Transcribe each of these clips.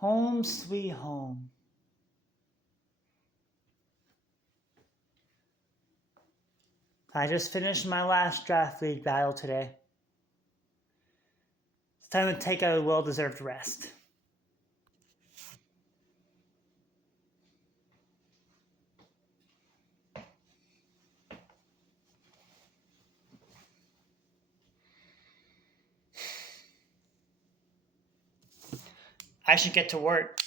Home sweet home. I just finished my last draft league battle today. It's time to take a well-deserved rest. I should get to work.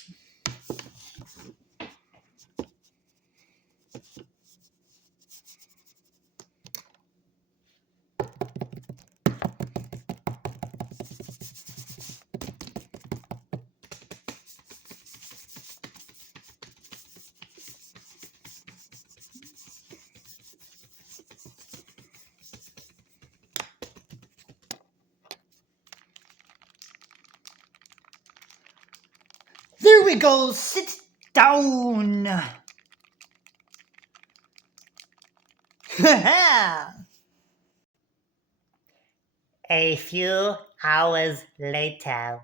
There we go. Sit down. A few hours later.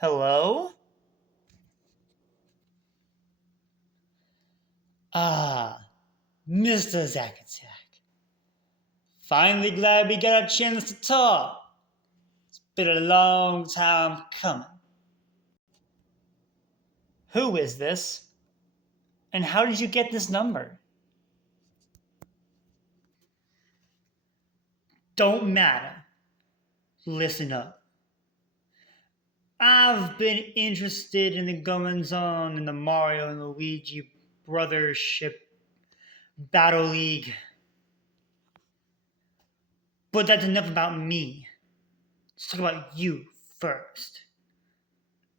Hello? Mr. Zackattack. Finally glad we got a chance to talk. It's been a long time coming. Who is this? And how did you get this number? Don't matter. Listen up. I've been interested in the goings on in the Mario and Luigi Brothership Battle League. But that's enough about me. Let's talk about you first.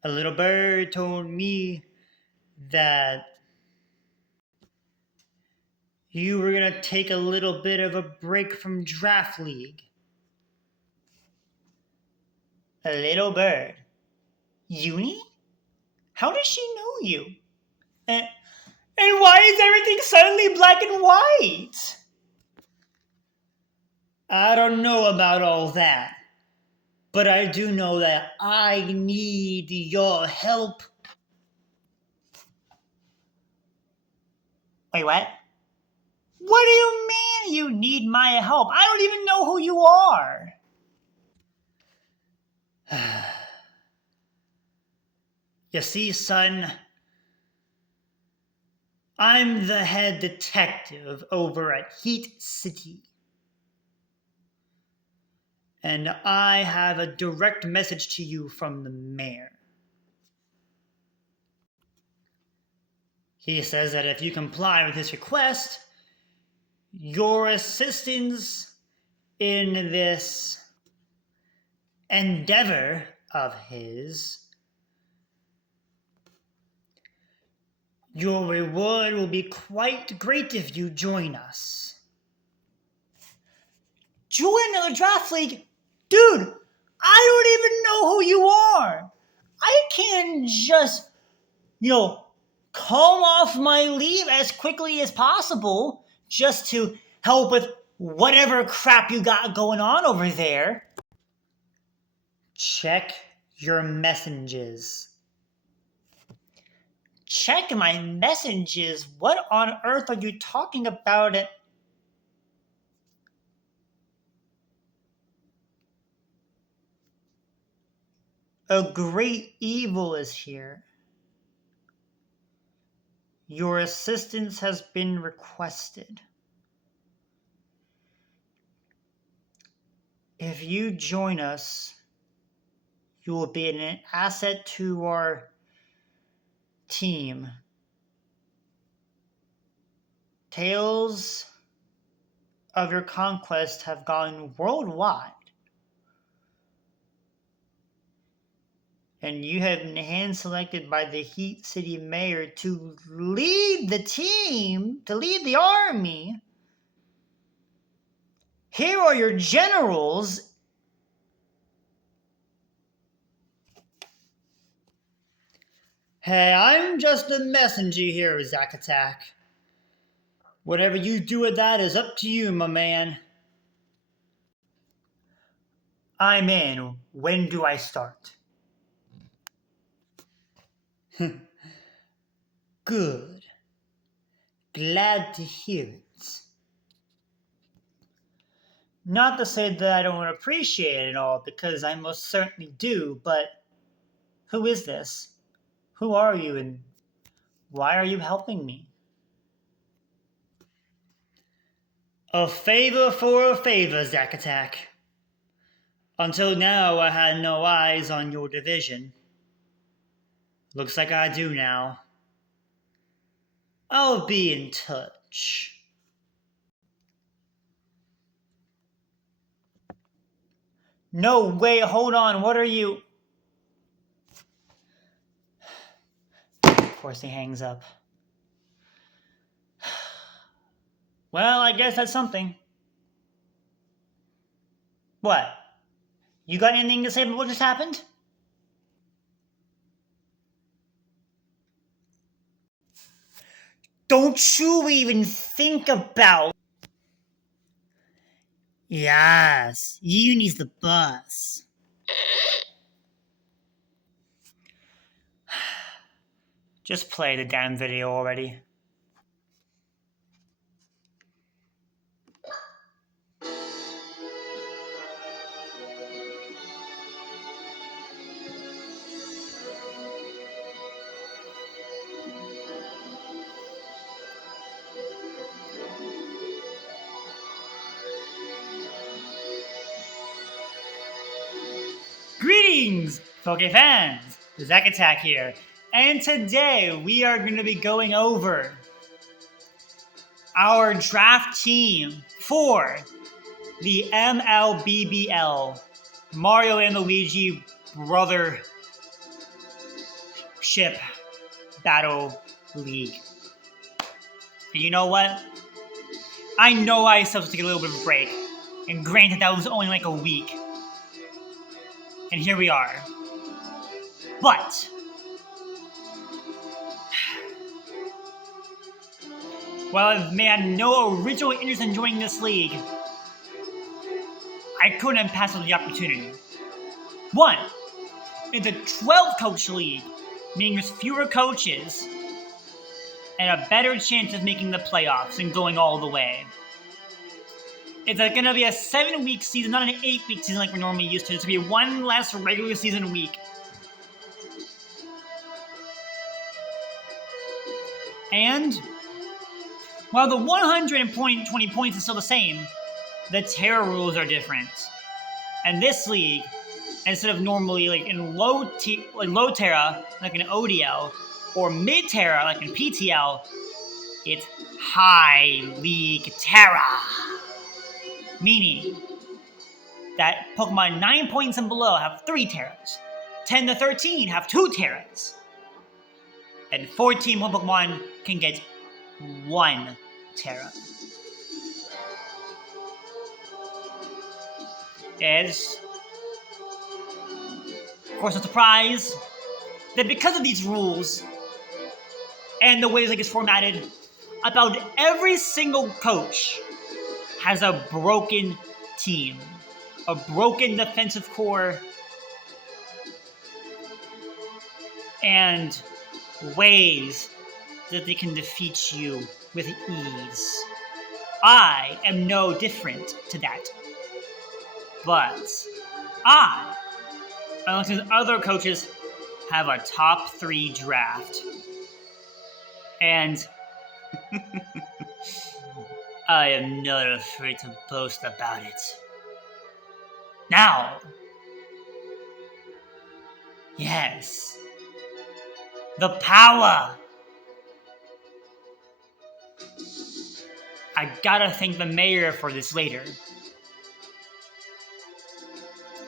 A little bird told me that you were going to take a little bit of a break from Draft League. A little bird? Eunie? How does she know you? And why is everything suddenly black and white? I don't know about all that. But I do know that I need your help. Wait, what? What do you mean you need my help? I don't even know who you are. You see, son, I'm the head detective over at Heat City. And I have a direct message to you from the mayor. He says that if you comply with his request, your assistance in this endeavor of his, your reward will be quite great if you join us. Join the draft league? Dude, I don't even know who you are. I can just, call off my leave as quickly as possible just to help with whatever crap you got going on over there. Check your messages. Check my messages? What on earth are you talking about? A great evil is here. Your assistance has been requested. If you join us, you will be an asset to our team. Tales of your conquest have gone worldwide. And you have been hand-selected by the Heat City Mayor to lead the team, to lead the army. Here are your generals. Hey, I'm just a messenger here, Zack Attack. Whatever you do with that is up to you, my man. I'm in. When do I start? Good. Glad to hear it. Not to say that I don't appreciate it all, because I most certainly do, but who is this? Who are you, and why are you helping me? A favor for a favor, Zack Attack. Until now, I had no eyes on your division. Looks like I do now. I'll be in touch. No, wait, hold on, what are you? Of course he hangs up. Well, I guess that's something. What? You got anything to say about what just happened? Don't you even think about... Yes, Eunie's the boss. Just play the damn video already. Greetings, Poke fans! Zack Attack here, and today we are going to be going over our draft team for the MLBBL, Mario and Luigi Brother Ship Battle League. And you know what? I know I still have to take a little bit of a break, and granted that was only like a week. And here we are. But while I've had no original interest in joining this league, I couldn't pass up the opportunity. One, it's a 12-coach league, meaning there's fewer coaches and a better chance of making the playoffs and going all the way. It's going to be a 7-week season, not an 8-week season like we're normally used to. It's going to be one less regular season week. And while the 120 points is still the same, the Terra rules are different. And this league, instead of normally like in low Terra, like in ODL, or mid Terra, like in PTL, it's High League Terra. Meaning that Pokemon 9 points and below have 3 Terras, 10 to 13 have 2 Terras, and 14 Pokemon can get 1 Terra. Is, of course, a surprise that because of these rules and the way this is formatted, about every single coach has a broken team, a broken defensive core, and ways that they can defeat you with ease. I am no different to that. But I, unlike other coaches, have a top 3 draft. And I am not afraid to boast about it. Now, yes, the power. I gotta thank the mayor for this later.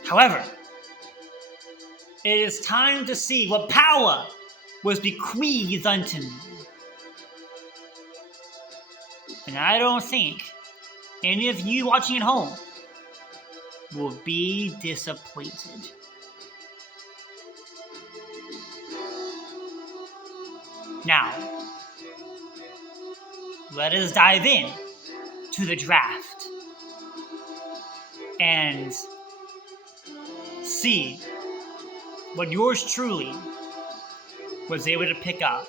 However, it is time to see what power was bequeathed unto me. And I don't think any of you watching at home will be disappointed. Now, let us dive in to the draft and see what yours truly was able to pick up.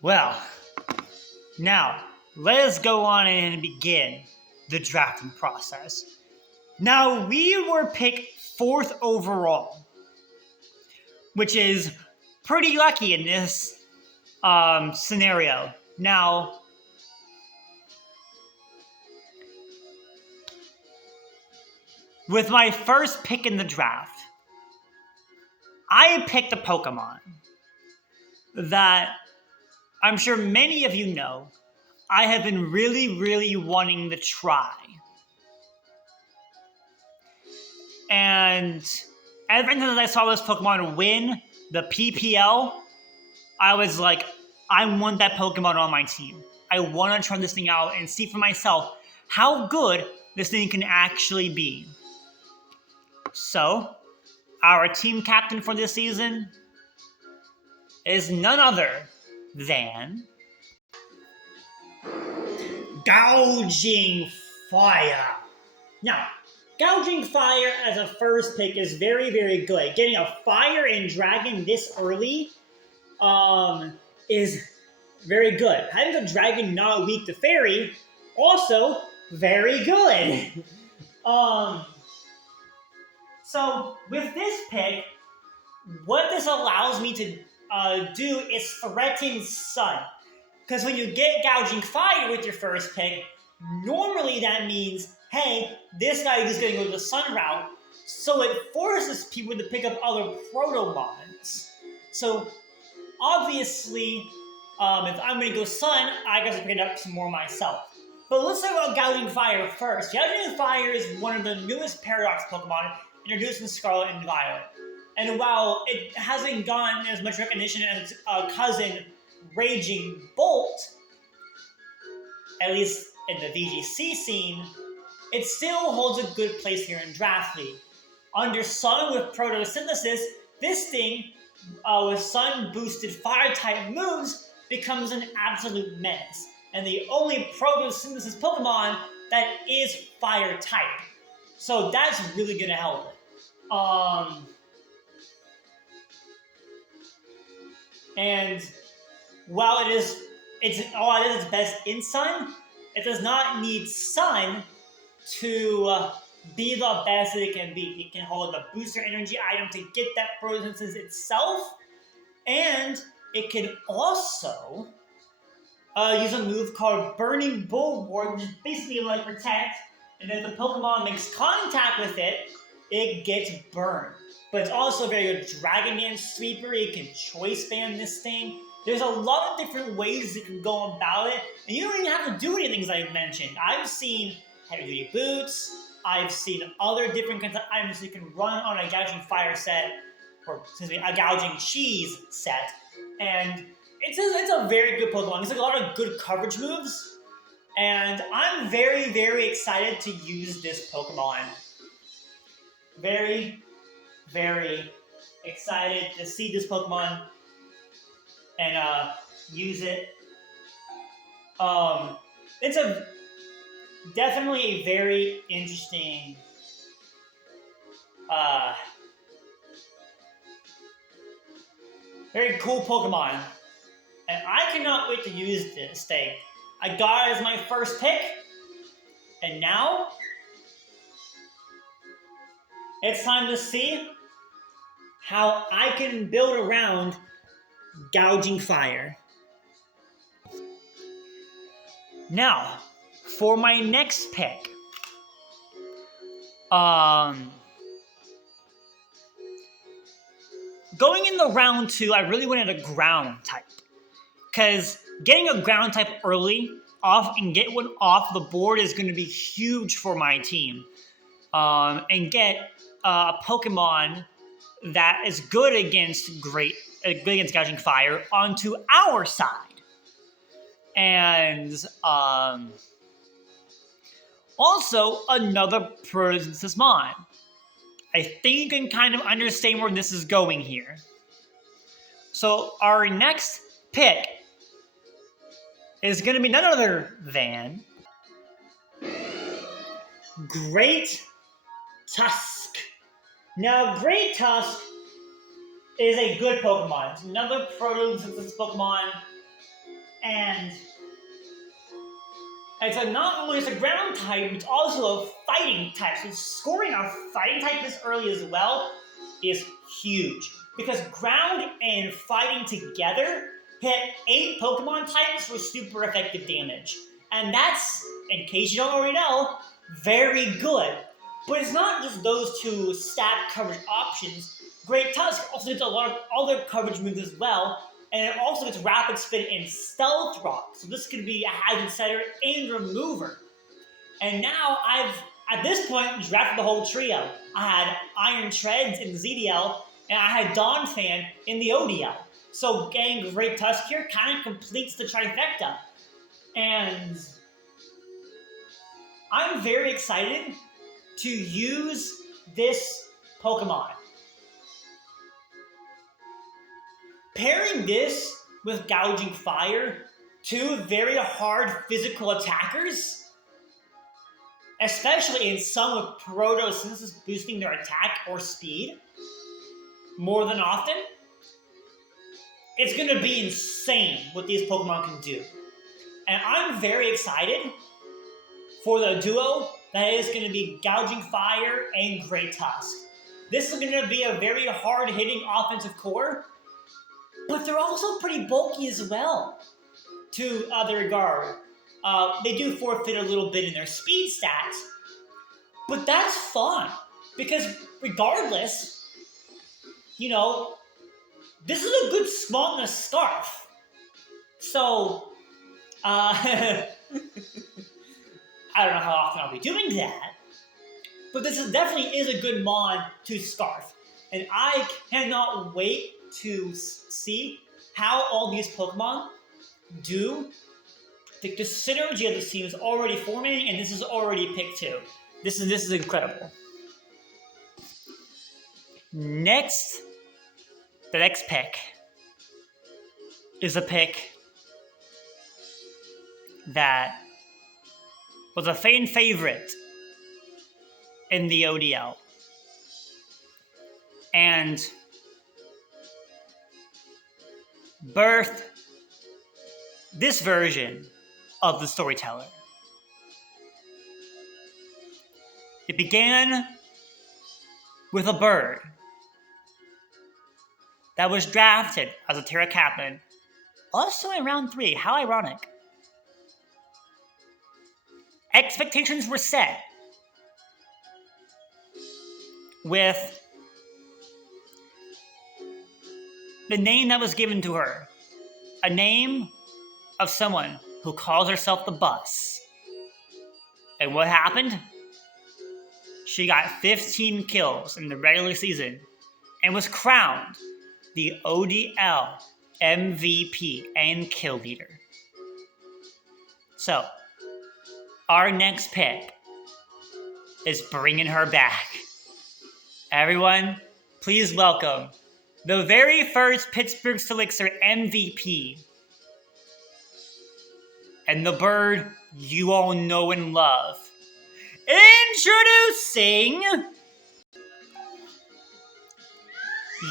Well, now let us go on and begin the drafting process. Now, we were picked 4th overall, which is pretty lucky in this scenario. Now, with my first pick in the draft, I picked a Pokemon that I'm sure many of you know I have been really, really wanting to try. And ever since I saw this Pokemon win the PPL, I was like, I want that Pokemon on my team. I want to try this thing out and see for myself how good this thing can actually be. So, our team captain for this season is none other than Gouging Fire. Now, Gouging Fire as a first pick is very, very good. Getting a Fire and Dragon this early is very good. Having a Dragon not weak to Fairy, also very good. So with this pick, what this allows me to do is threaten Sun. Because when you get Gouging Fire with your first pick, normally that means, hey, this guy is going to go the Sun route, so it forces people to pick up other Protomons. So obviously, if I'm going to go Sun, I got to pick up some more myself. But let's talk about Gouging Fire first. Gouging Fire is one of the newest Paradox Pokemon introduced in Scarlet and Violet. And while it hasn't gotten as much recognition as its cousin, Raging Bolt, at least in the VGC scene, it still holds a good place here in Draft League. Under Sun with Photosynthesis, this thing, with Sun-boosted Fire-type moves, becomes an absolute menace. And the only Photosynthesis Pokemon that is Fire-type. So that's really going to help it. And while it's its best in Sun, it does not need Sun to be the best that it can be. It can hold the booster energy item to get that photosynthesis itself, and it can also use a move called Burning Bulwark, which is basically like Protect, and if the Pokemon makes contact with it, it gets burned. But it's also a very good Dragon Dance sweeper. You can Choice Band this thing. There's a lot of different ways you can go about it, and you don't even have to do any things I've mentioned. I've seen heavy-duty boots. I've seen other different kinds of items you can run on a Gouging Fire set, or excuse me, a Gouging Cheese set, and it's a very good Pokemon. It's like a lot of good coverage moves, and I'm very, very excited to use this Pokemon. Very, very excited to see this Pokemon and use it. It's definitely a very interesting very cool Pokemon. And I cannot wait to use this thing. I got it as my first pick, and now it's time to see how I can build around Gouging Fire. Now, for my next pick, going in the round 2, I really wanted a ground type. Because getting a ground type early off and get one off the board is going to be huge for my team. And get a Pokemon that is good against gouging fire onto our side. And also another Prismon. I think you can kind of understand where this is going here. So our next pick is going to be none other than Great Tusk. Now, Great Tusk is a good Pokemon. It's another Proto-Synthesis Pokemon, and it's not only just a ground type, it's also a fighting type. So scoring a fighting type this early as well is huge. Because ground and fighting together hit 8 Pokemon types for super effective damage. And that's, in case you don't already know, very good. But it's not just those 2 stat coverage options. Great Tusk also gets a lot of other coverage moves as well, and it also gets Rapid Spin and Stealth Rock. So this could be a Hazard Setter and Remover. And now I've, at this point, drafted the whole trio. I had Iron Treads in the ZDL, and I had Dawn Fan in the ODL. So getting Great Tusk here kind of completes the trifecta. And I'm very excited to use this Pokemon. Pairing this with Gouging Fire, 2 very hard physical attackers, especially in some with Proto-Synthesis boosting their attack or speed more than often, it's going to be insane what these Pokemon can do. And I'm very excited for the duo that is going to be Gouging Fire and Great Tusk. This is going to be a very hard-hitting offensive core, but they're also pretty bulky as well, to their regard. They do forfeit a little bit in their speed stats, but that's fine, because regardless, you know, this is a good smartness scarf. So, I don't know how often I'll be doing that, but this definitely is a good mod to Scarf. And I cannot wait to see how all these Pokemon do. The synergy of the team is already forming, and this is already pick 2. This is incredible. The next pick is a pick that was a fan favorite in the ODL. And birthed this version of the storyteller. It began with a bird that was drafted as a Terra Captain, also in round 3. How ironic. Expectations were set with the name that was given to her, a name of someone who calls herself the Bus. And what happened? She got 15 kills in the regular season and was crowned the ODL MVP and kill leader. So, our next pick is bringing her back. Everyone, please welcome the very first Pittsburgh Elixir MVP and the bird you all know and love. Introducing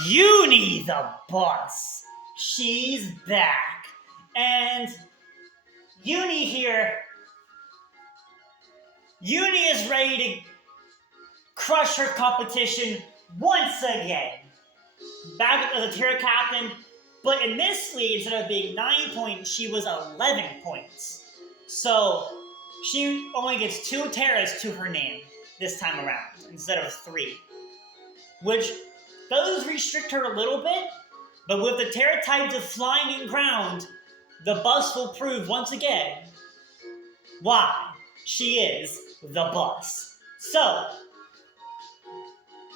Eunie the Bus. She's back. And Eunie here, Eunie is ready to crush her competition once again. Back as a Terra Captain, but in this league, instead of being 9 points, she was 11 points. So she only gets 2 Terras to her name this time around, instead of 3. Which Those restrict her a little bit, but with the terror types of flying and ground, the bus will prove once again why she is the boss. So,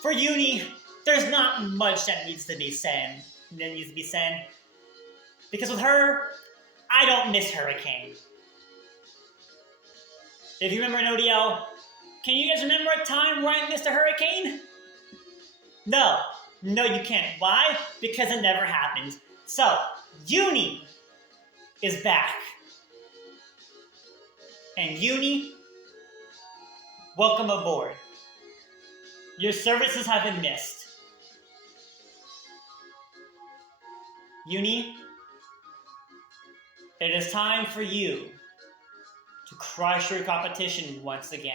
for Eunie, there's not much that needs to be said. Because with her, I don't miss Hurricane. If you remember an ODL, can you guys remember a time where I missed a hurricane? No, you can't. Why? Because it never happened. So, Eunie is back. And Eunie, welcome aboard. Your services have been missed. Eunie, it is time for you to crush your competition once again.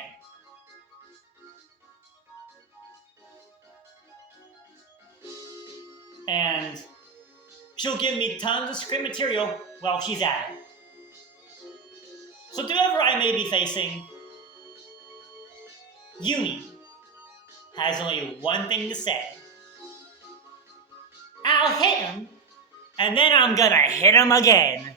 And she'll give me tons of script material while she's at it. So to whoever I may be facing, Eunie has only one thing to say. I'll hit him, and then I'm gonna hit him again.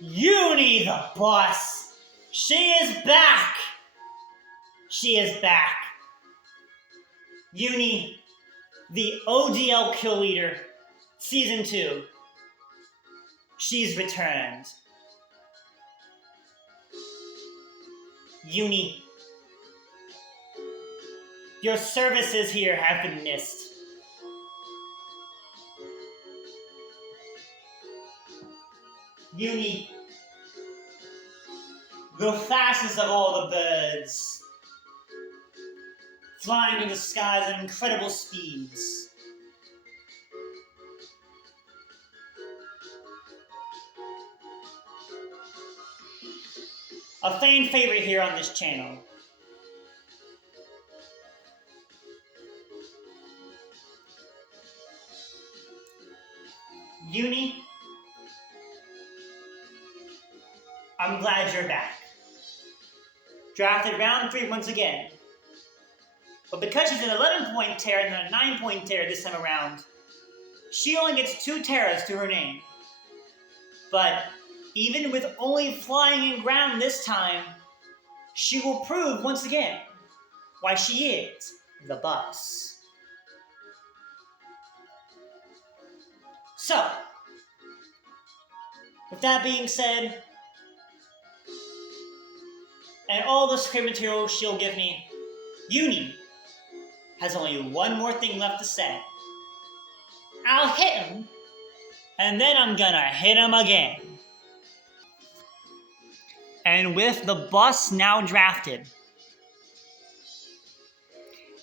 Eunie the boss! She is back! She is back. Eunie, the ODL Kill Leader, Season 2. She's returned. Eunie, your services here have been missed. Eunie, the fastest of all the birds, flying in the skies at incredible speeds. A fan favorite here on this channel. Eunie, I'm glad you're back. Drafted round 3 once again. But because she's an 11-point terror and a 9-point terror this time around, she only gets 2 terrors to her name. But even with only flying and ground this time, she will prove once again why she is the boss. So, with that being said, and all the script material she'll give me, Eunie has only one more thing left to say. I'll hit him, and then I'm gonna hit him again. And with the boss now drafted,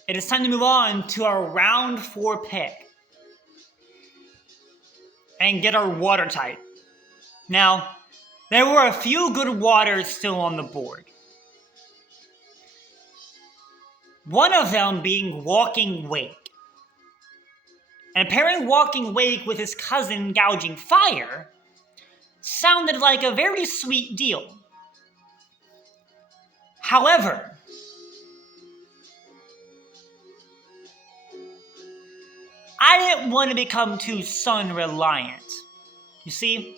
it is time to move on to our round 4 pick and get our water type. Now, there were a few good waters still on the board. One of them being Walking Wake. And pairing Walking Wake with his cousin Gouging Fire sounded like a very sweet deal. However, I didn't want to become too sun reliant. You see,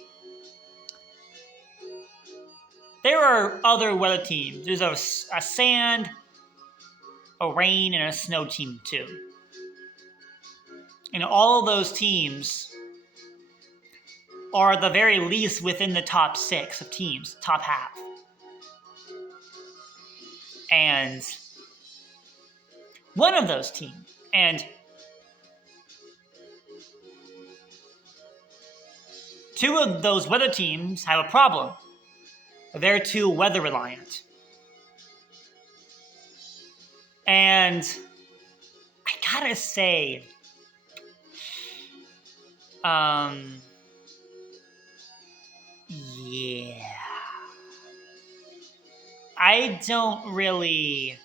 there are other weather teams. There's a sand, a rain, and a snow team too. And all of those teams are at the very least within the top 6 of teams, top half. And one of those teams, and 2 of those weather teams have a problem. They're too weather reliant. And I gotta say, yeah. I don't really...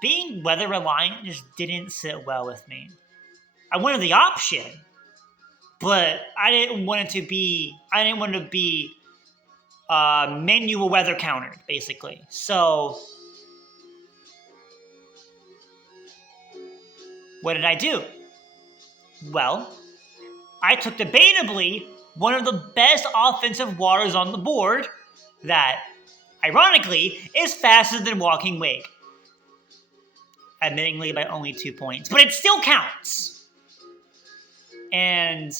Being weather reliant just didn't sit well with me. I wanted the option, but I didn't want it to be... manual weather countered, basically. So, What did I do? Well, I took debatably one of the best offensive waters on the board that, ironically, is faster than Walking Wake. Admittingly by only 2 points, but it still counts. And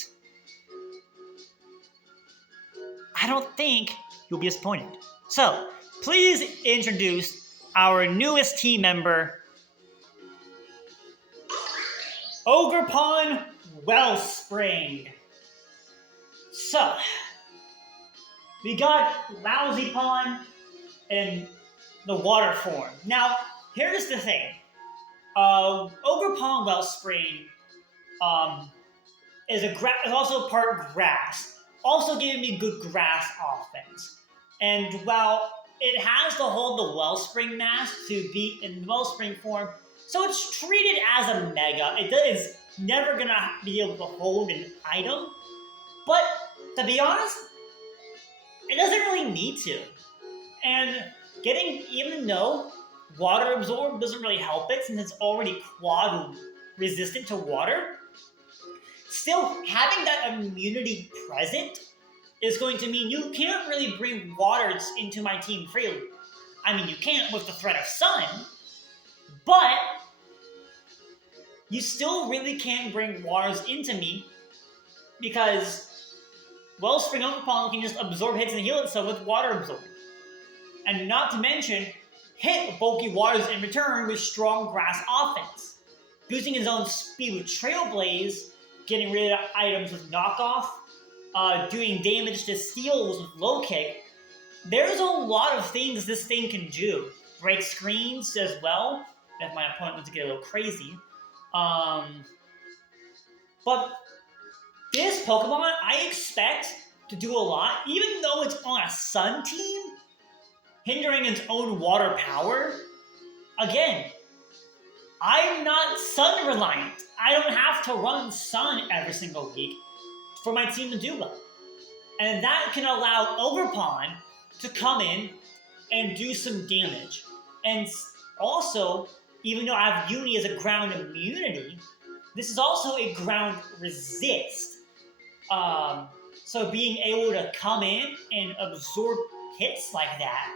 I don't think you'll be disappointed. So, please introduce our newest team member, Ogerpon Wellspring. So, we got Lousy Pond in the water form. Now, here's the thing. Ogerpon Wellspring is also part grass, also giving me good grass offense. And while it has to hold the Wellspring mask to be in Wellspring form, so it's treated as a mega. It is never gonna be able to hold an item, but to be honest, it doesn't really need to. And even though Water Absorb doesn't really help it since it's already quad resistant to water, still having that immunity present is going to mean you can't really bring waters into my team freely. I mean, you can't with the threat of sun, but you still really can't bring waters into me because Wellspring Ogerpon can just absorb hits and heal itself with Water Absorb. And not to mention, hit bulky waters in return with strong grass offense. Boosting his own speed with Trailblaze, getting rid of items with knockoff, doing damage to steals with low kick. There's a lot of things this thing can do. Break screens as well, if my opponent wants to get a little crazy. But this Pokemon, I expect to do a lot, even though it's on a Sun team, hindering its own water power. Again, I'm not Sun reliant. I don't have to run Sun every single week for my team to do well. And that can allow Ogerpon to come in and do some damage. And also, even though I have Eunie as a ground immunity, this is also a ground resist. So being able to come in and absorb hits like that,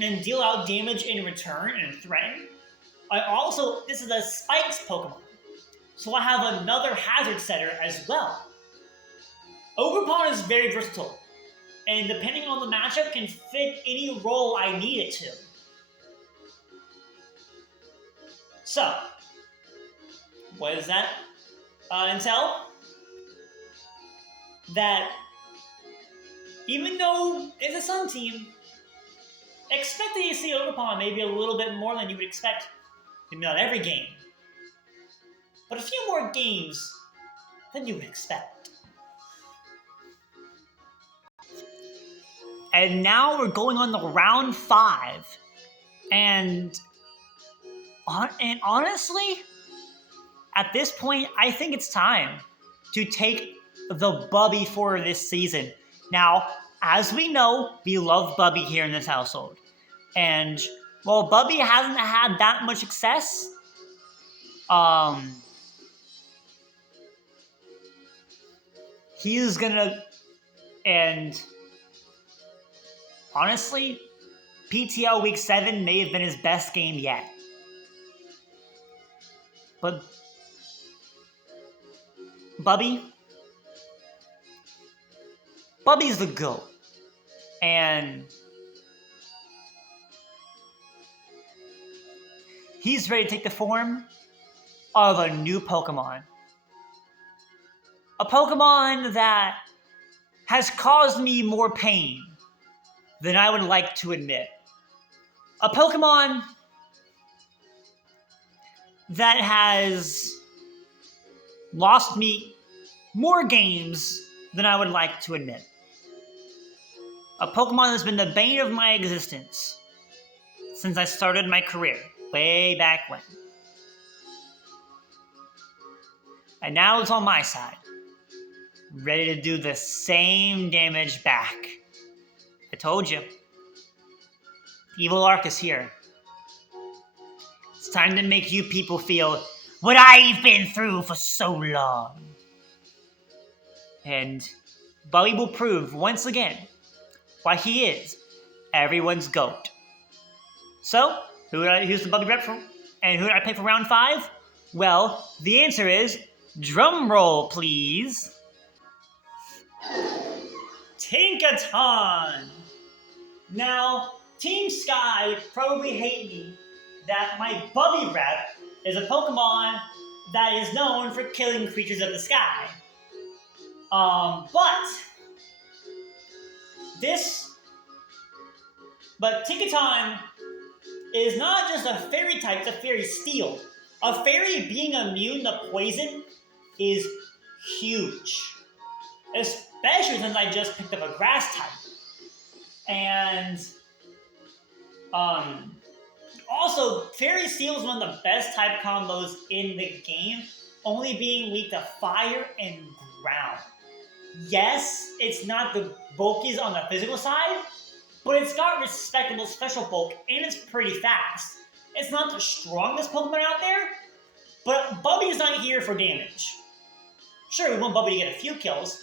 and deal out damage in return and threaten. This is a Spikes Pokemon, so I have another hazard setter as well. Ogerpon is very versatile, and depending on the matchup, can fit any role I need it to. So, what does that entail? That even though it's a Sun team, expect that you see Ogerpon maybe a little bit more than you would expect. Maybe not every game, but a few more games than you would expect. And now we're going on the round 5. And honestly, at this point, I think it's time to take the Bubby for this season. Now, as we know, we love Bubby here in this household. And while Bubby hasn't had that much success, he's gonna, and honestly, PTL Week 7 may have been his best game yet. But Bubby's the GOAT. And he's ready to take the form of a new Pokemon. A Pokemon that has caused me more pain than I would like to admit. A Pokemon that has lost me more games than I would like to admit. A Pokemon that's been the bane of my existence since I started my career, way back when. And now it's on my side, ready to do the same damage back. I told you. Evil Arc is here. It's It's time to make you people feel what I've been through for so long. And Bubby will prove once again why he is everyone's GOAT. So, who's the Bubby rep for, and who did I pick for round 5? Well, the answer is, drum roll please, Tinkaton! Now, Team Sky would probably hate me that my Bubby rep is a Pokemon that is known for killing creatures of the sky. But Tinkaton is not just a fairy type, it's a fairy steel. A fairy being immune to poison is huge. Especially since I just picked up a grass type. And also, Fairy Steel is one of the best type combos in the game, only being weak to fire and ground. Yes, it's not the bulkiest on the physical side, but it's got respectable special bulk and it's pretty fast. It's not the strongest Pokemon out there, but Bubby's not here for damage. Sure, we want Bubby to get a few kills,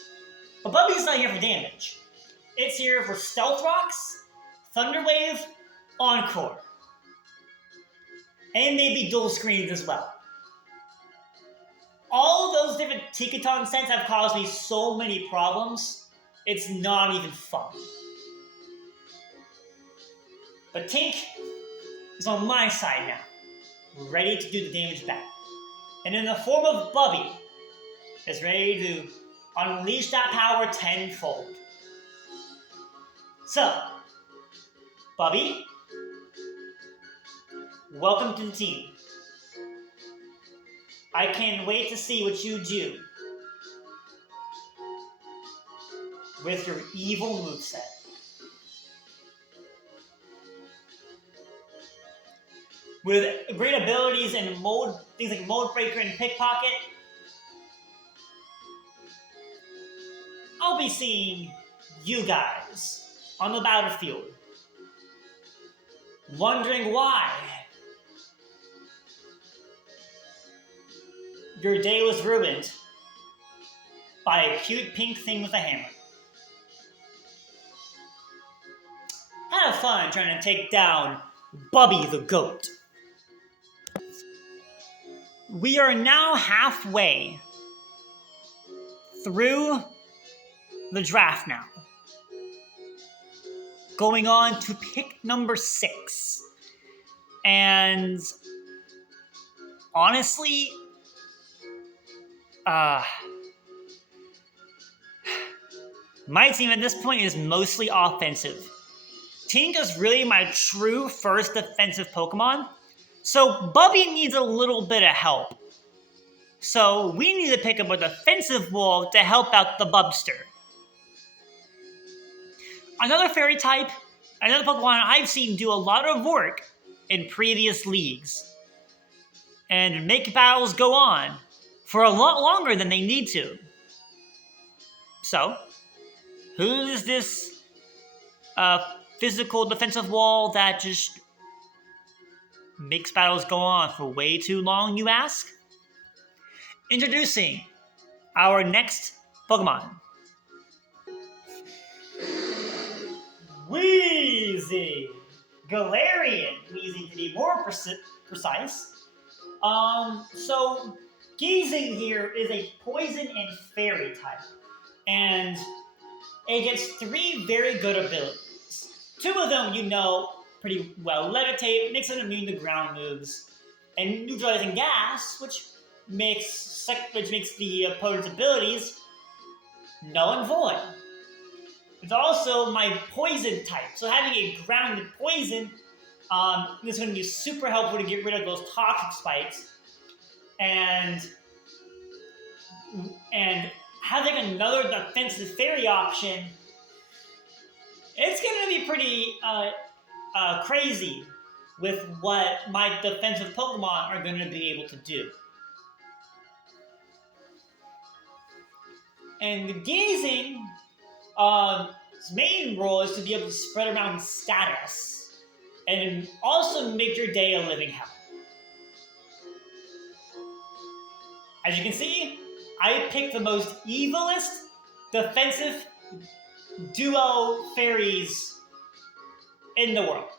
but Bubby's not here for damage. It's here for Stealth Rocks, Thunder Wave, Encore. And maybe dual screens as well. All of those different Tinkaton sets have caused me so many problems, it's not even fun. But Tink is on my side now, ready to do the damage back. And in the form of Bubby, is ready to unleash that power tenfold. So, Bubby, welcome to the team. I can't wait to see what you do with your evil moveset. With great abilities and things like Mold Breaker and Pickpocket, I'll be seeing you guys on the battlefield, wondering why your day was ruined by a cute pink thing with a hammer. Have fun trying to take down Bubby the GOAT. We are now halfway through the draft now. Going on to pick number 6. And honestly, my team at this point is mostly offensive. Tink is really my true first defensive Pokemon, so Bubby needs a little bit of help. So we need to pick up a defensive wall to help out the Bubster. Another fairy type, another Pokemon I've seen do a lot of work in previous leagues and make battles go on for a lot longer than they need to. So, who is this physical defensive wall that just makes battles go on for way too long, you ask? Introducing our next Pokemon. Wheezy! Galarian, Wheezy to be more precise. So Geezing here is a poison and fairy type. And it gets 3 very good abilities. 2 of them you know pretty well. Levitate makes it immune to ground moves. And Neutralizing Gas, which makes the opponent's abilities null and void. It's also my poison type. So having a grounded poison, this is going to be super helpful to get rid of those toxic spikes. And having another defensive fairy option, it's going to be pretty crazy with what my defensive Pokemon are going to be able to do. And the Gazing, its main role is to be able to spread around status and also make your day a living hell. As you can see, I picked the most evilest defensive duo fairies in the world.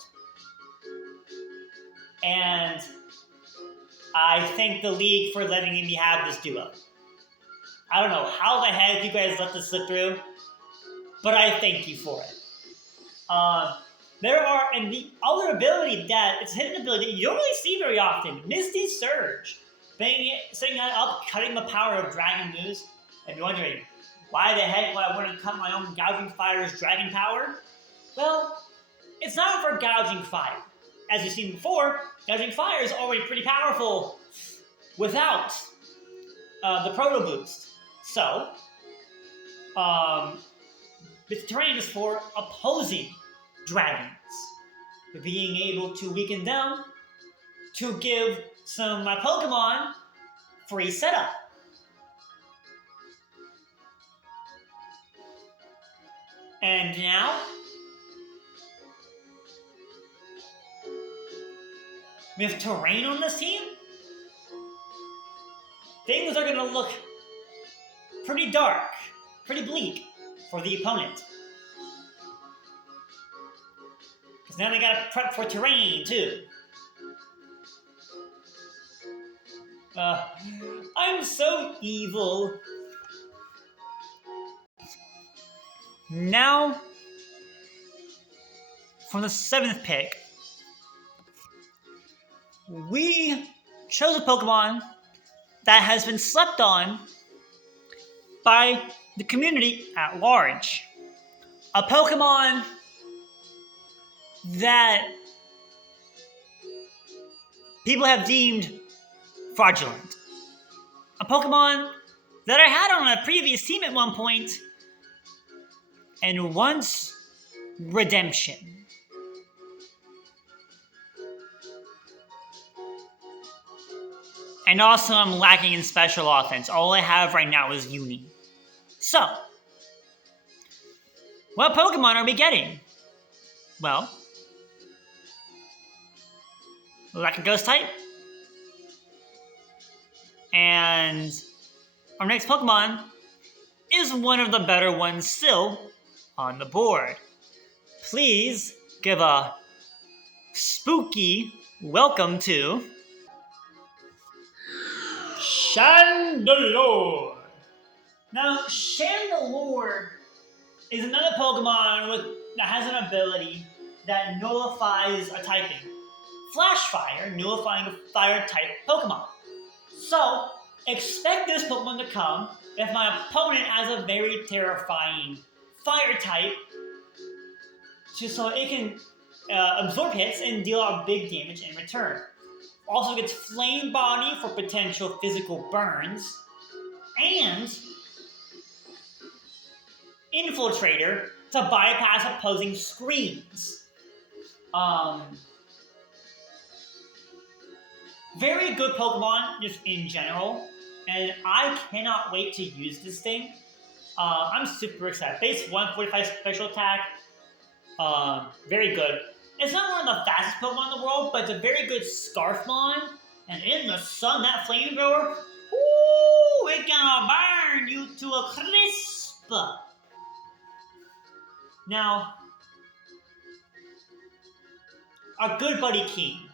And I thank the league for letting me have this duo. I don't know how the heck you guys let this slip through, but I thank you for it. And the other ability that, it's a hidden ability that you don't really see very often, Misty Surge. Setting that up, cutting the power of Dragon moves. And you're wondering, why the heck would I want to cut my own Gouging Fire's Dragon power? Well, it's not for Gouging Fire. As you've seen before, Gouging Fire is already pretty powerful without the Proto Boost. So, this terrain is for opposing dragons. Being able to weaken them to give some of my Pokemon free setup. And now, with terrain on this team, things are going to look pretty dark, pretty bleak for the opponent. Because now they got to prep for terrain, too. I'm so evil. Now, from the 7th pick, we chose a Pokemon that has been slept on by the community at large. A Pokemon that people have deemed fraudulent. A Pokemon that I had on a previous team at one point, and once redemption. And also I'm lacking in special offense. All I have right now is Eunie. So, what Pokemon are we getting? Well, like a ghost type. And our next Pokemon is one of the better ones still on the board. Please give a spooky welcome to Chandelure. Now, Chandelure is another Pokemon that has an ability that nullifies a typing. Flash Fire, nullifying a fire-type Pokemon. So, expect this Pokemon to come if my opponent has a very terrifying fire type, so it can absorb hits and deal out big damage in return. Also gets Flame Body for potential physical burns, and Infiltrator to bypass opposing screens. Very good Pokemon, just in general, and I cannot wait to use this thing. I'm super excited. Base 145 special attack, very good. It's not one of the fastest Pokemon in the world, but it's a very good Scarfmon. And in the sun, that flamethrower, ooh, it gonna burn you to a crisp. Now, our good buddy King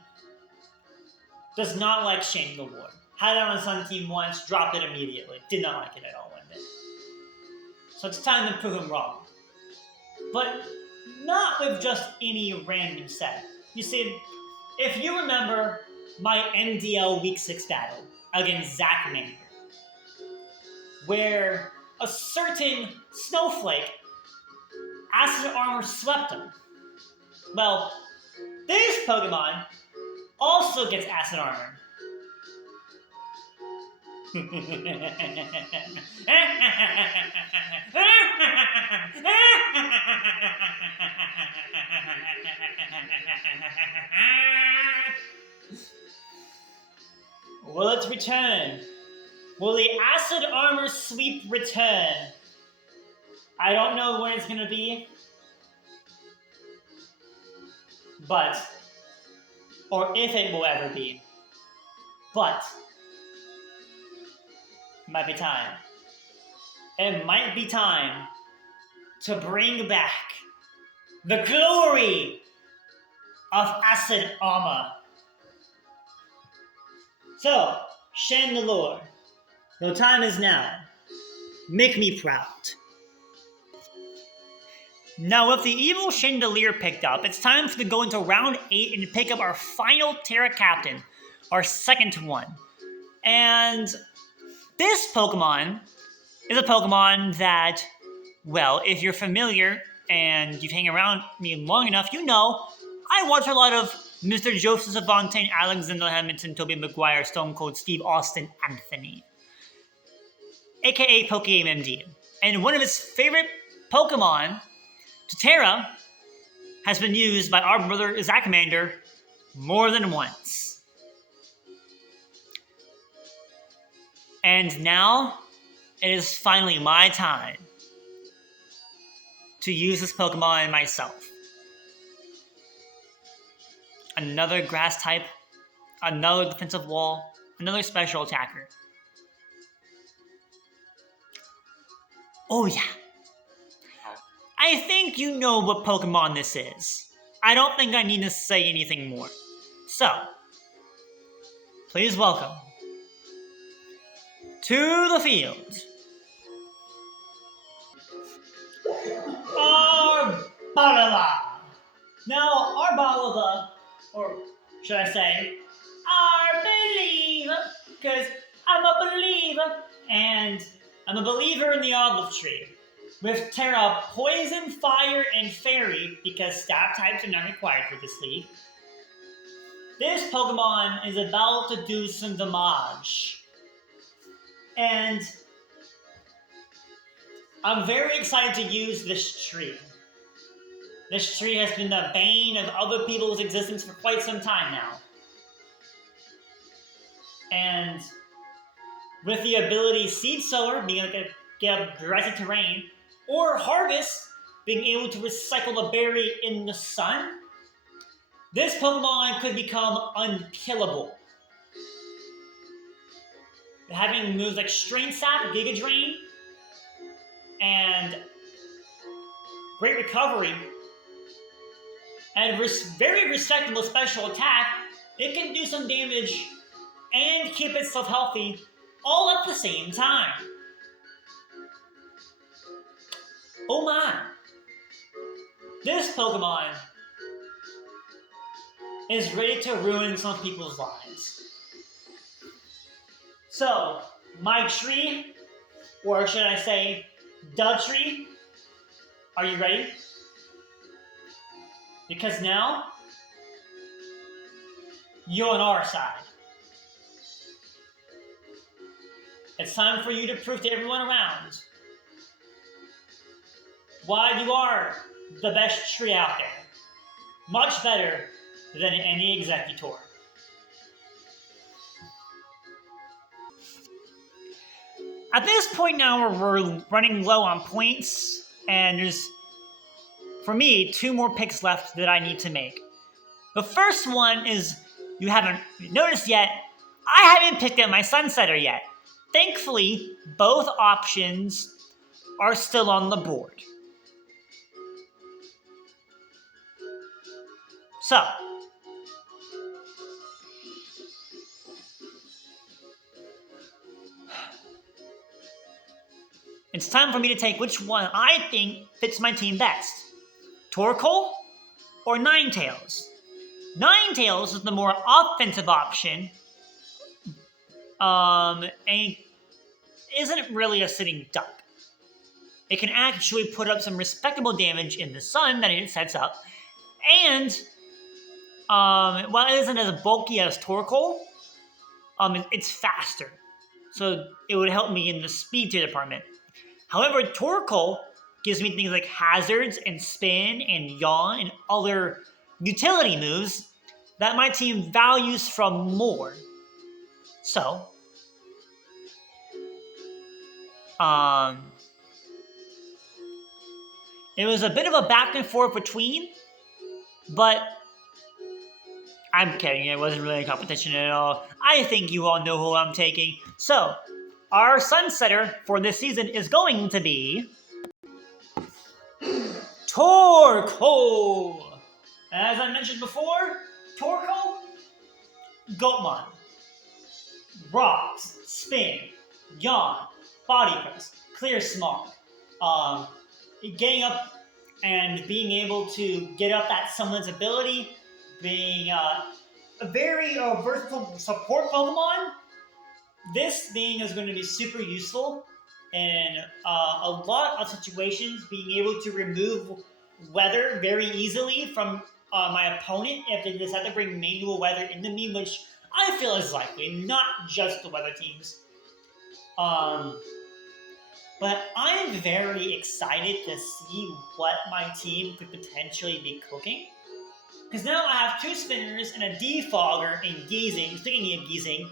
does not like Chandelure. Had it on his Sun team once, dropped it immediately. Did not like it at all one bit. So it's time to prove him wrong. But not with just any random set. You see, if you remember my MDL Week 6 battle against Zach Mander, where a certain Snowflake Acid Armor swept him. Well, this Pokemon also gets Acid Armor. Will it return? Will the Acid Armor sweep return? I don't know when it's gonna be, or if it will ever be, but might be time. It might be time to bring back the glory of acid armor. So, Chandelure, your time is now. Make me proud. Now, with the evil Chandelier picked up, it's time to go into round 8 and pick up our final Terra Captain, our second one. And this Pokemon is a Pokemon that, well, if you're familiar and you've hung around me long enough, you know I watch a lot of Mr. Joseph Savante, Alexander Hamilton, Tobey Maguire, Stone Cold Steve Austin, Anthony, aka PokeMD. And one of his favorite Pokemon to Terra has been used by our brother Zacamander more than once. And now it is finally my time to use this Pokemon myself. Another grass type, another defensive wall, another special attacker. Oh yeah. I think you know what Pokemon this is. I don't think I need to say anything more. So, please welcome to the field Arboliva. Now, Arboliva, or should I say, Arboliva, because I'm a believer, and I'm a believer in the olive tree. With Terra Poison, Fire, and Fairy, because stab types are not required for this league, this Pokemon is about to do some damage. And I'm very excited to use this tree. This tree has been the bane of other people's existence for quite some time now. And with the ability Seed Sower, being able to get grassy terrain, or Harvest, being able to recycle a berry in the sun, this Pokemon could become unkillable. Having moves like Strain Sap, Giga Drain, and Great Recovery, and very respectable special attack, it can do some damage and keep itself healthy all at the same time. Oh my! This Pokemon is ready to ruin some people's lives. So, my tree, or should I say, the tree, are you ready? Because now, you're on our side. It's time for you to prove to everyone around why you are the best tree out there. Much better than any Executor. At this point now, we're running low on points, and there's, for me, 2 more picks left that I need to make. The first one is, you haven't noticed yet, I haven't picked up my Sunsetter yet. Thankfully, both options are still on the board. So, it's time for me to take which one I think fits my team best. Torkoal or Ninetales? Ninetales is the more offensive option, and isn't really a sitting duck. It can actually put up some respectable damage in the sun that it sets up, and while it isn't as bulky as Torkoal, it's faster, so it would help me in the speed tier department. However, Torkoal gives me things like hazards and spin and yawn and other utility moves that my team values from more. So, it was a bit of a back and forth between, but I'm kidding, it wasn't really a competition at all. I think you all know who I'm taking. So, our sunsetter for this season is going to be Torkoal. As I mentioned before, Torkoal, Goatmon, Rocks, Spin, Yawn, Body Press, Clear Smog. Getting up and being able to get up that someone's ability, being a very versatile support Pokemon. This being is going to be super useful in a lot of situations, being able to remove weather very easily from my opponent if they decide to bring manual weather into me, which I feel is likely, not just the weather teams. But I'm very excited to see what my team could potentially be cooking. Because now I have 2 spinners and a defogger and Geezing. Speaking of Geezing,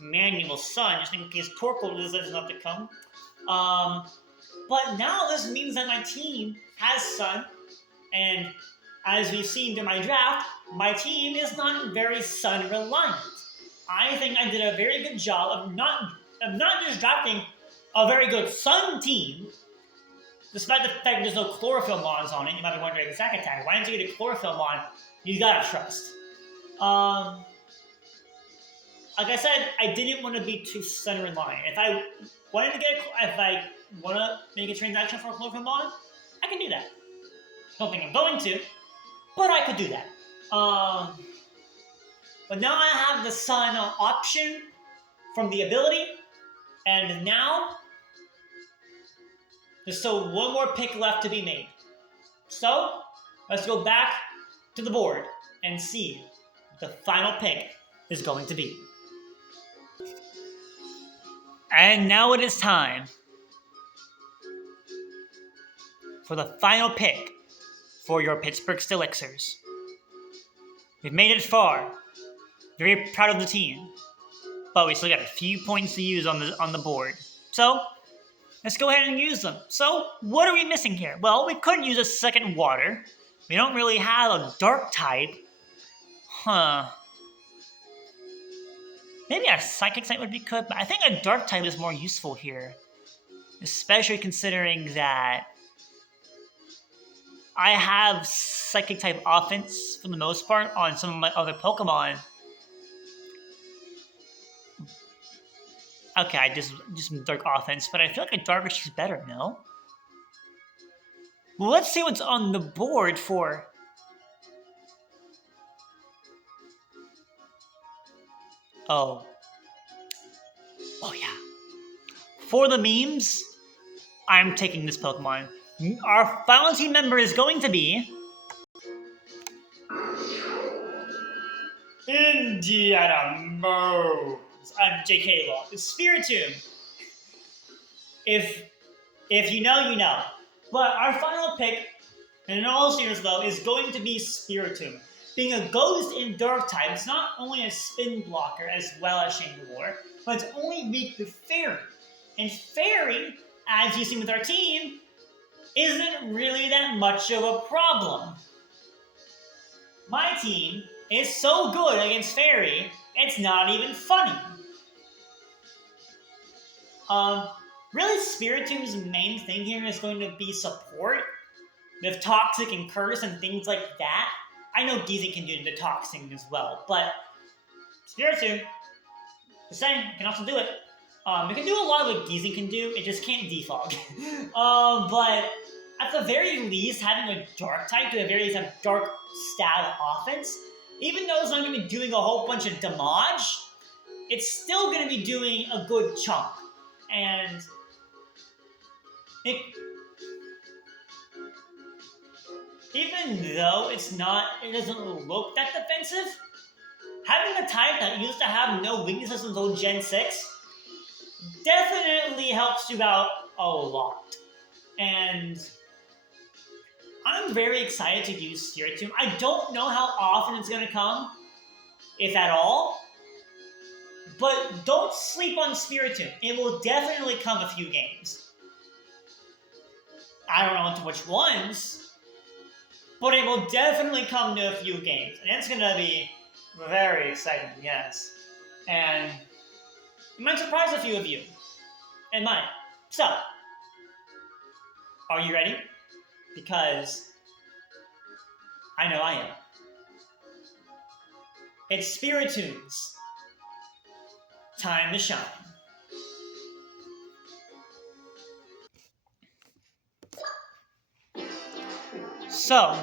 Manual Sun, just in case Torkoal decides not to come. But now this means that my team has Sun, and as we've seen through my draft, my team is not very Sun reliant. I think I did a very good job of not just drafting a very good Sun team, despite the fact there's no Chlorophyll Mons on it. You might be wondering, Zack Attack, why didn't you get a Chlorophyll Mon? You gotta trust. Like I said, I didn't want to be too Sun reliant. If I want to make a transaction for a Chlorophyll Mon, I can do that. Don't think I'm going to, but I could do that. But now I have the Sun option from the ability, and now there's still one more pick left to be made. So let's go back to the board and see what the final pick is going to be. And now it is time for the final pick for your Pittsburgh Stelixirs. We've made it far. Very proud of the team. But we still got a few points to use on the board. So let's go ahead and use them. So what are we missing here? Well, we couldn't use a second water. We don't really have a dark type. Maybe a psychic type would be good, but I think a dark type is more useful here. Especially considering that I have psychic type offense for the most part on some of my other Pokemon. Okay, I just some dark offense, but I feel like a Darvish is better, no? Well, let's see what's on the board for... Oh yeah. For the memes, I'm taking this Pokemon. Our final team member is going to be... Indiana Modes. I'm JK Law. It's Spiritomb. If you know, you know. But our final pick, in all seriousness though, is going to be Spiritomb. Being a ghost in dark type, it's not only a spin blocker as well as Chandelure, but it's only weak to Fairy. And Fairy, as you've seen with our team, isn't really that much of a problem. My team is so good against Fairy, it's not even funny. Really, Spiritomb's main thing here is going to be support with Toxic and Curse and things like that. I know Geezing can do the Toxing as well, but Spiritomb, the same, can also do it. It can do a lot of what Geezing can do, it just can't defog. But at the very least, having a dark type to the very least have dark style offense, even though it's not going to be doing a whole bunch of damage, it's still going to be doing a good chunk. And even though it doesn't look that defensive, having a type that used to have no weaknesses until Gen 6 definitely helps you out a lot. And I'm very excited to use Spiritomb. I don't know how often it's going to come, if at all. But don't sleep on Spiritomb. It will definitely come a few games. I don't know into which ones, but it will definitely come to a few games. And it's going to be very exciting, yes. And it might surprise a few of you. in mind. So, are you ready? Because I know I am. It's Spiritoon's time to shine. So,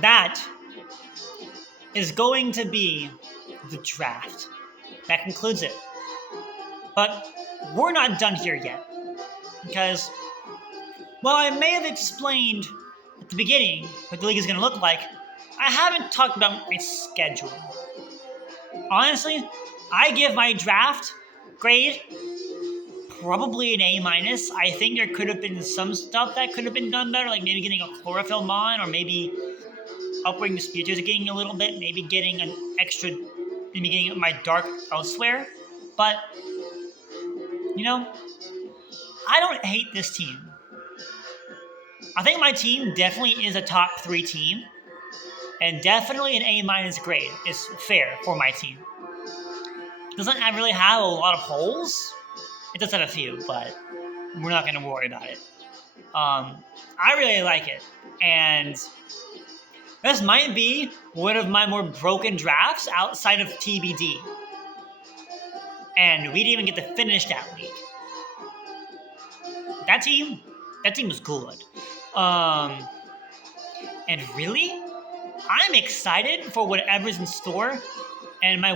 that is going to be the draft. That concludes it. But we're not done here yet. Because while I may have explained at the beginning what the league is going to look like, I haven't talked about my schedule. Honestly, I give my draft grade probably an A minus. I think there could have been some stuff that could have been done better, like maybe getting a chlorophyll on, or maybe upgrading the speeches again a little bit, maybe getting an extra, maybe getting my dark elsewhere. But you know, I don't hate this team. I think my team definitely is a top 3 team, and definitely an A minus grade is fair for my team. Doesn't really have a lot of holes. It does have a few, but we're not going to worry about it. I really like it, and this might be one of my more broken drafts outside of TBD. And we didn't even get to finish that week. That team was good. And really, I'm excited for whatever's in store. And my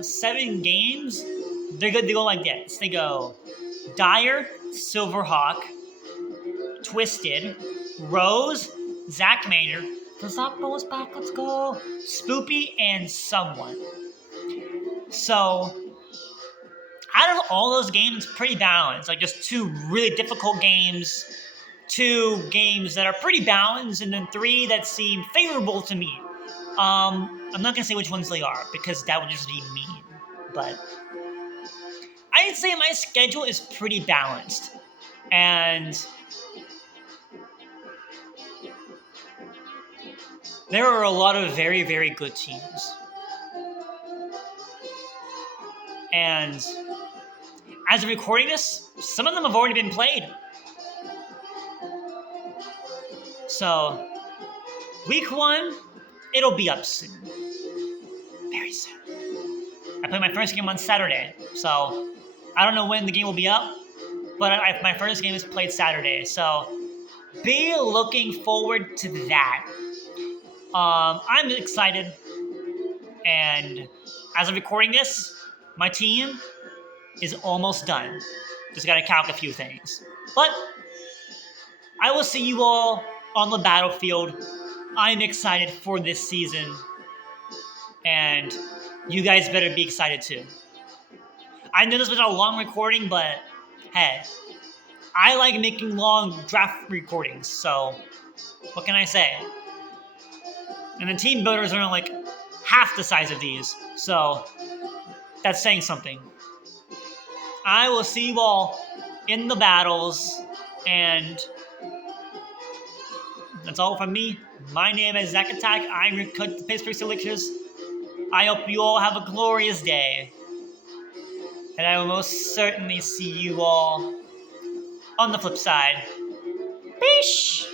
7 games, they're good. They go like this. They go Dire, Silverhawk, Twisted, Rose, Zach Maynard. The Zach Bowl is back. Let's go. Spoopy and someone. So, out of all those games, pretty balanced. Like just 2 really difficult games, 2 games that are pretty balanced, and then 3 that seem favorable to me. I'm not gonna say which ones they are because that would just be mean. But I'd say my schedule is pretty balanced, and there are a lot of very, very good teams. And as of recording this, some of them have already been played. So, week 1, it'll be up soon. Very soon. I played my first game on Saturday, so I don't know when the game will be up, but my first game is played Saturday, so be looking forward to that. I'm excited, and as of recording this, my team is almost done. Just gotta calc a few things. But I will see you all on the battlefield. I'm excited for this season, and you guys better be excited too. I know this was a long recording, but hey, I like making long draft recordings, so what can I say? And the team builders are like half the size of these, so that's saying something. I will see you all in the battles, and that's all from me. My name is Zach Attack. I'm your coach of the Pittsburgh Steelers. I hope you all have a glorious day, and I will most certainly see you all on the flip side. Peace!